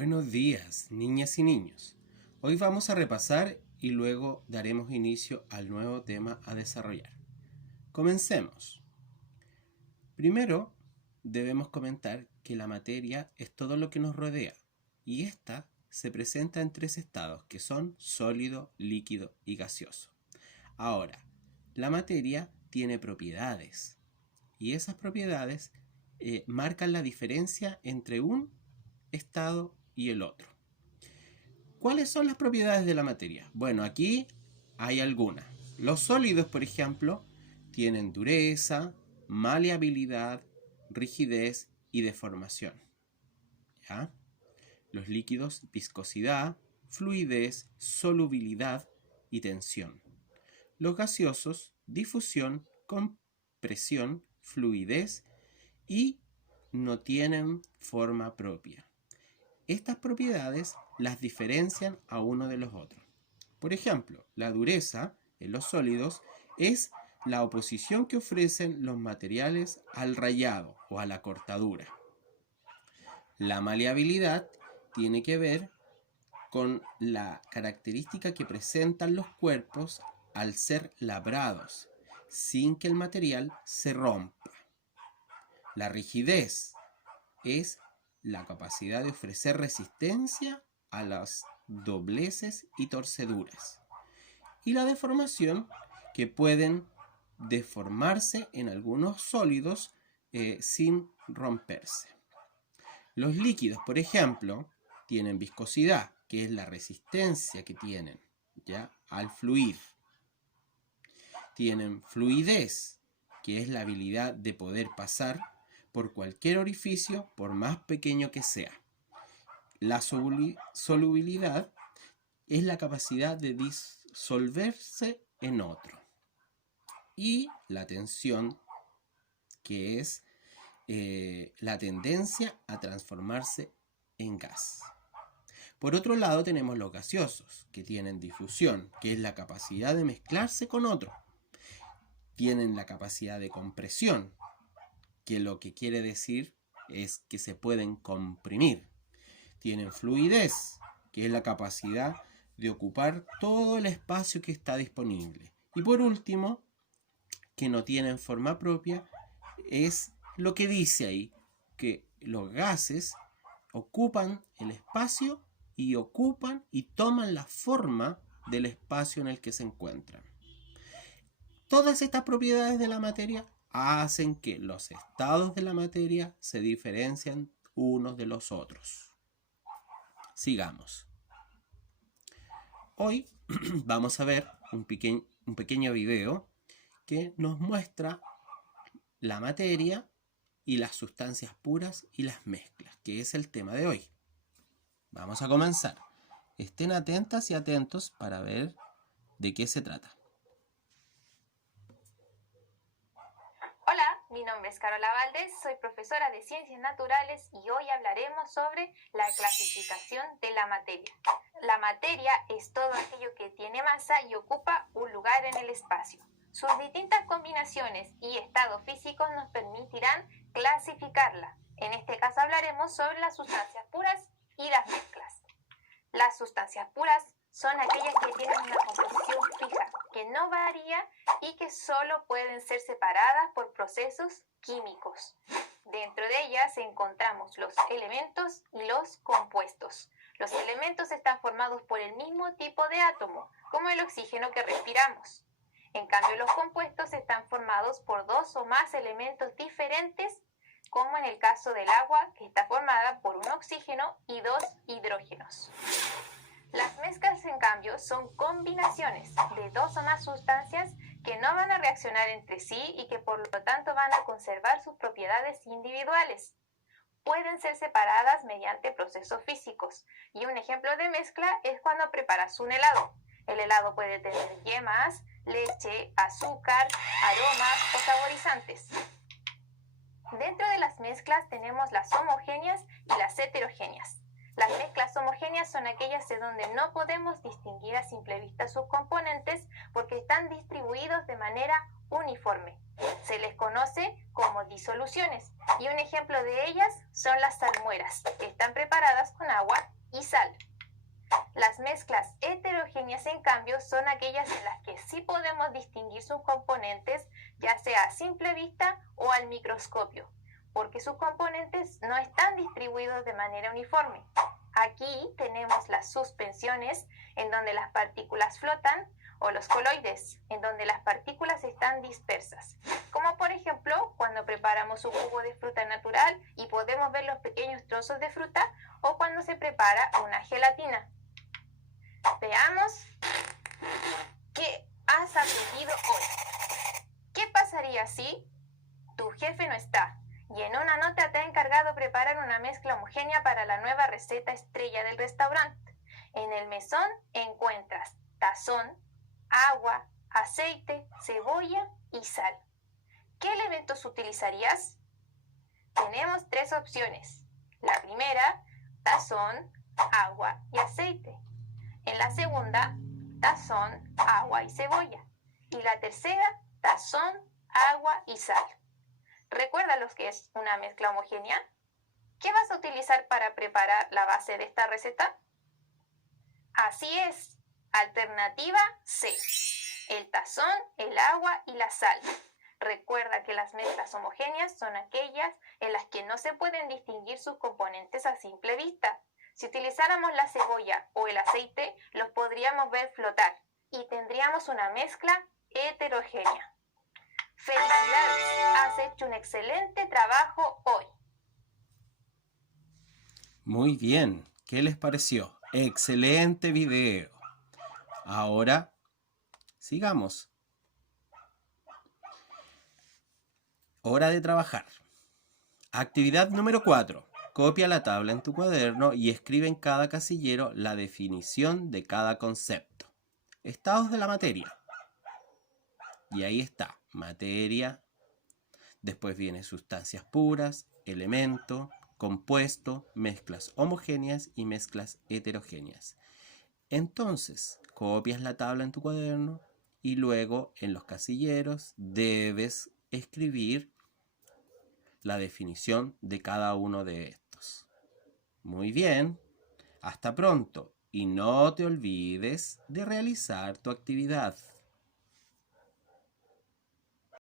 Buenos días, niñas y niños. Hoy vamos a repasar y luego daremos inicio al nuevo tema a desarrollar. Comencemos. Primero, debemos comentar que la materia es todo lo que nos rodea y esta se presenta en tres estados que son sólido, líquido y gaseoso. Ahora, la materia tiene propiedades y esas propiedades marcan la diferencia entre un estado y el otro. ¿Cuáles son las propiedades de la materia? Bueno, aquí hay algunas. Los sólidos, por ejemplo, tienen dureza, maleabilidad, rigidez y deformación. ¿Ya? Los líquidos, viscosidad, fluidez, solubilidad y tensión. Los gaseosos, difusión, compresión, fluidez y no tienen forma propia. Estas propiedades las diferencian a uno de los otros. Por ejemplo, la dureza en los sólidos es la oposición que ofrecen los materiales al rayado o a la cortadura. La maleabilidad tiene que ver con la característica que presentan los cuerpos al ser labrados, sin que el material se rompa. La rigidez es la capacidad de ofrecer resistencia a las dobleces y torceduras. Y la deformación, que pueden deformarse en algunos sólidos sin romperse. Los líquidos, por ejemplo, tienen viscosidad, que es la resistencia que tienen ¿ya? Al fluir. Tienen fluidez, que es la habilidad de poder pasar por cualquier orificio, por más pequeño que sea. La solubilidad es la capacidad de disolverse en otro. Y la tensión, que es la tendencia a transformarse en gas. Por otro lado tenemos los gaseosos, que tienen difusión, que es la capacidad de mezclarse con otro. Tienen la capacidad de compresión, que lo que quiere decir es que se pueden comprimir. Tienen fluidez, que es la capacidad de ocupar todo el espacio que está disponible. Y por último, que no tienen forma propia, es lo que dice ahí, que los gases ocupan el espacio y ocupan y toman la forma del espacio en el que se encuentran. Todas estas propiedades de la materia hacen que los estados de la materia se diferencien unos de los otros. Sigamos. Hoy vamos a ver un pequeño video que nos muestra la materia y las sustancias puras y las mezclas, que es el tema de hoy. Vamos a comenzar. Estén atentas y atentos para ver de qué se trata. Hola, mi nombre es Carola Valdés, soy profesora de Ciencias Naturales y hoy hablaremos sobre la clasificación de la materia. La materia es todo aquello que tiene masa y ocupa un lugar en el espacio. Sus distintas combinaciones y estados físicos nos permitirán clasificarla. En este caso hablaremos sobre las sustancias puras y las mezclas. Las sustancias puras son aquellas que tienen una composición fija, que no varía y que solo pueden ser separadas por procesos químicos. Dentro de ellas encontramos los elementos y los compuestos. Los elementos están formados por el mismo tipo de átomo, como el oxígeno que respiramos. En cambio, los compuestos están formados por dos o más elementos diferentes, como en el caso del agua, que está formada por un oxígeno y dos hidrógenos. Las mezclas, en cambio, son combinaciones de dos o más sustancias que no van a reaccionar entre sí y que por lo tanto van a conservar sus propiedades individuales. Pueden ser separadas mediante procesos físicos y un ejemplo de mezcla es cuando preparas un helado. El helado puede tener yemas, leche, azúcar, aromas o saborizantes. Dentro de las mezclas tenemos las homogéneas y las heterogéneas. Las mezclas homogéneas son aquellas de donde no podemos distinguir a simple vista sus componentes porque están distribuidos de manera uniforme. Se les conoce como disoluciones y un ejemplo de ellas son las salmueras, que están preparadas con agua y sal. Las mezclas heterogéneas, en cambio, son aquellas en las que sí podemos distinguir sus componentes, ya sea a simple vista o al microscopio, porque sus componentes no están distribuidos de manera uniforme. Aquí tenemos las suspensiones, en donde las partículas flotan, o los coloides, en donde las partículas están dispersas, como por ejemplo cuando preparamos un jugo de fruta natural y podemos ver los pequeños trozos de fruta, o cuando se prepara una gelatina. Veamos qué has aprendido hoy. ¿Qué pasaría si tu jefe no está y en una nota te ha encargado preparar una mezcla homogénea para la nueva receta estrella del restaurante? En el mesón encuentras tazón, agua, aceite, cebolla y sal. ¿Qué elementos utilizarías? Tenemos tres opciones. La primera, tazón, agua y aceite. En la segunda, tazón, agua y cebolla. Y la tercera, tazón, agua y sal. ¿Recuerda lo que es una mezcla homogénea? ¿Qué vas a utilizar para preparar la base de esta receta? Así es, alternativa C, el tazón, el agua y la sal. Recuerda que las mezclas homogéneas son aquellas en las que no se pueden distinguir sus componentes a simple vista. Si utilizáramos la cebolla o el aceite, los podríamos ver flotar y tendríamos una mezcla heterogénea. ¡Felicidades! Has hecho un excelente trabajo hoy. Muy bien, ¿qué les pareció? Excelente video. Ahora, sigamos. Hora de trabajar. Actividad número 4. Copia la tabla en tu cuaderno y escribe en cada casillero la definición de cada concepto. Estados de la materia. Y ahí está, materia. Después vienen sustancias puras, elemento, compuesto, mezclas homogéneas y mezclas heterogéneas. Entonces, copias la tabla en tu cuaderno y luego en los casilleros debes escribir la definición de cada uno de estos. Muy bien, hasta pronto y no te olvides de realizar tu actividad.